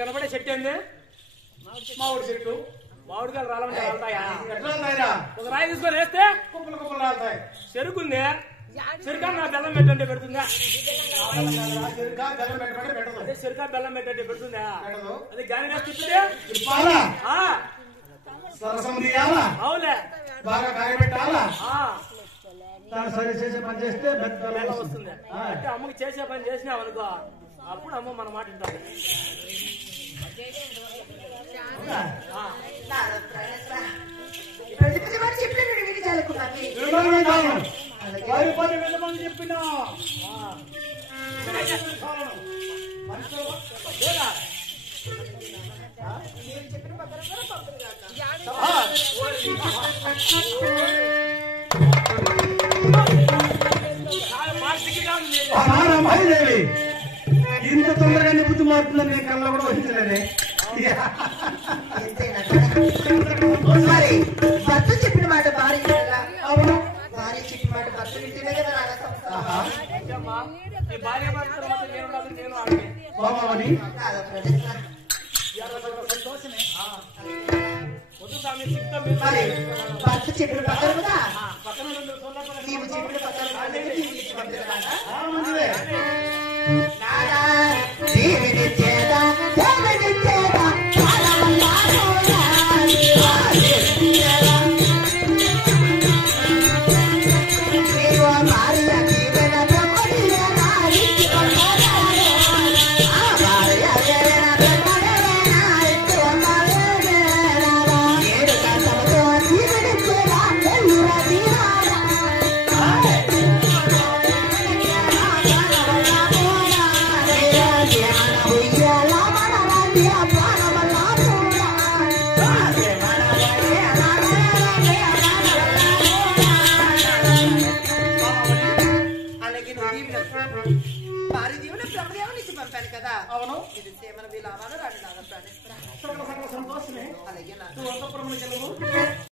కనబడే చెట్టు ఏంది? మామిడి చెట్టు. మామిడికాయలు రాలంటే రాలుతాయా? ఎట్లా నాయనా? ఒక రాయి తీసుకొని వేస్తే కుప్పలు కుప్పలు రాలుతాయి. చెరుకుంది. చెరుకా నా బెల్లం పెట్టంటే పెడుతుందా? చెరుకా బెల్లం పెట్టమంటే పెట్టదు. అదే చెరుకా బెల్లం పెట్టంటే పెడుతుందా? పెట్టదు. అది గాని వేసి తిప్పితే తిప్పాలా? ఆ, సరసం తీయాలా? అవులే. బాగా కాయబెట్టాలా? ఆ, దాన్ని సరి చేసే పని చేస్తే మెత్త బెల్లం వస్తుంది. అంటే అమ్మకి చేసే పని చేసినావు అనుకో, అప్పుడు అమ్మ మన మాట వింటారు. వారి పని వినమని చెప్పినా దేవి ఇంత తొందరగా నిపుణు మారుతుందని నేను కళ్ళ కూడా వహించలేదే. మరి భర్త చెప్పిన మాట భార్య అవును. భార్య చెప్పిన మాట భర్త వింటేనే కదా రాగా సంసారం. నీ భార్య భర్తల మధ్య నేను కాదు, నేను ఆడనే. బాబాని కాదా ప్రదీప్? సంతోషమే. వద్దు స్వామి, సిద్ధం మీరు. మరి భర్త చెప్పిన ప్రకారం కదా పక్కన రెండు సోళ్ళ నీవు చెప్పిన ప్రకారం నీవు ఇచ్చి పంపిస్తాడా? మంచిదే. నాదా దేవిని చేత దేవిని చేత కాలమల్లా కోరా దేవిని చేత నీవు భార్య దీవెన బ్రహ్మడివేనా ఇచ్చి పంపరారే ఆ భార్య దీవెన బ్రహ్మడివేనా ఇచ్చి పంపరారే ఏడు కంటలతో దీవెని చేత ఎల్లురా దీవారా అలాగే నువ్వు దీవెన భారీ దీవెన బ్రహ్మదేవుని ఇచ్చి పంపాను కదా. అవును. ఇది సేమన వీలామాను రాడు నాగ ప్రాణేశ్వర. సకల సకల సంతోషమే. అలాగే నాకు నువ్వు అంతఃపురమునకు వెళ్ళవు.